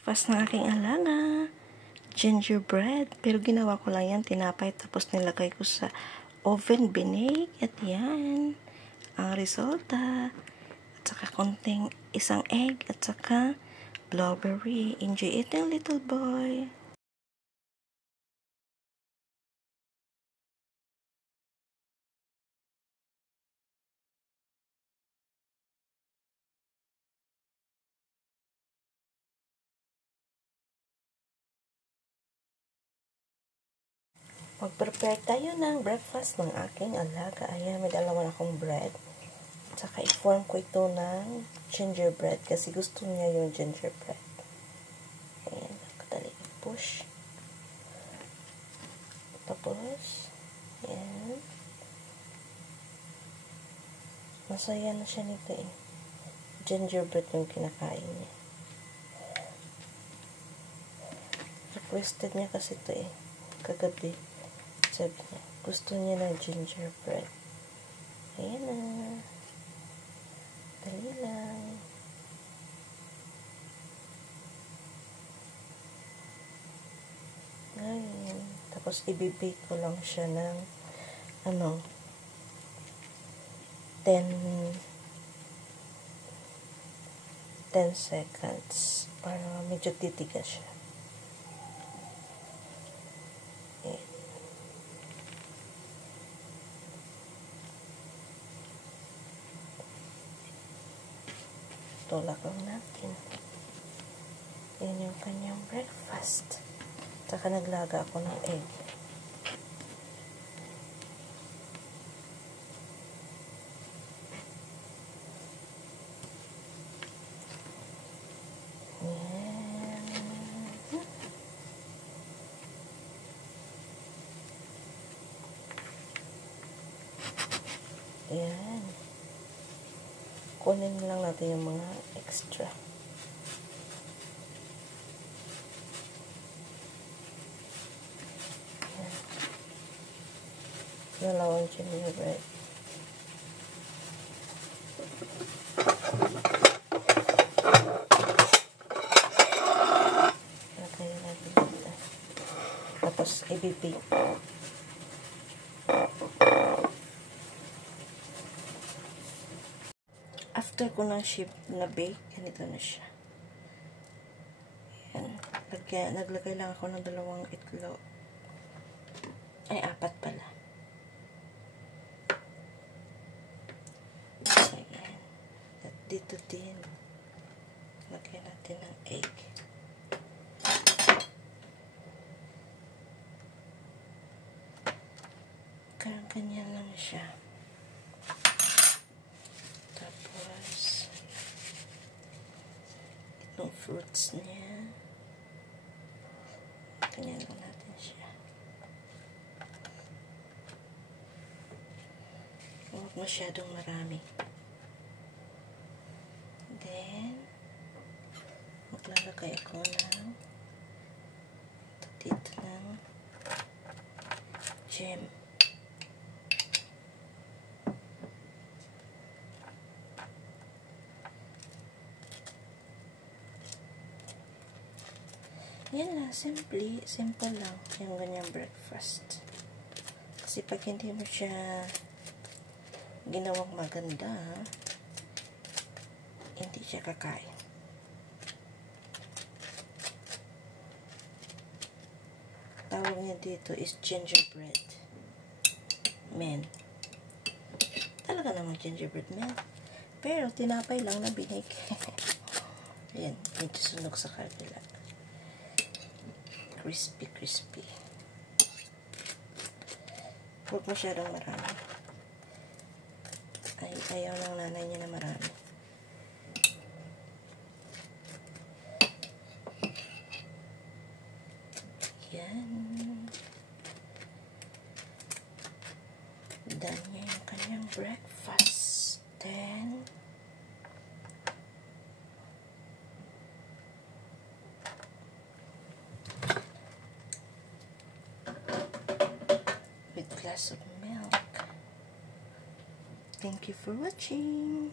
Breakfast ng aking alaga, gingerbread. Pero ginawa ko lang yan, tinapay, tapos nilagay ko sa oven binake. At yan, ang resulta. At saka konting isang egg, at saka blueberry. Enjoy eating, little boy. Mag-prepare tayo ng breakfast ng aking alaga. Ayan, may dalawa na akong bread. At saka i-form ko ito ng gingerbread kasi gusto niya yung gingerbread. Ayan, kadali i-push. Tapos, ayan. Masaya na siya nito eh. Gingerbread yung kinakain niya. Requested niya kasi ito eh. Kagabi. Sabi niya, gusto niya ng gingerbread. Ayan na. Dali lang. Ayan. Tapos, ibibake ko lang siya ng 10 seconds para medyo titigas siya. Ayan. Tulak lang natin. Yan yung kanyang breakfast. Saka naglaga ako ng egg. Ayan. Kunin lang natin yung mga extra. Ayan. Dalawang gingerbread. Lagay natin dito. Tapos, ibibig. After ko na ship na bake, ganito na siya. Ayan. Naglagay lang ako ng 2 itlog. Ay, 4 pala. Ayan. At dito din, lagyan natin ng egg. Ganyan lang siya. Itong fruits niya. Ganyan lang natin siya. Huwag masyadong marami. Then, maglalagay ako ng dito ng jam. Yan lang, simple lang yung ganyang breakfast. Kasi pag hindi mo siya ginawang maganda, hindi siya kakain. Tawag niya dito is gingerbread man. Talaga naman gingerbread man. Pero tinapay lang na binig. Ayan, medyo sunog sa kabila. Crispy. Huwag masyadong marami. Ayaw ng nanay niya na marami. Yan. Done niya yung kanyang breakfast. Then, with glass of milk. Thank you for watching.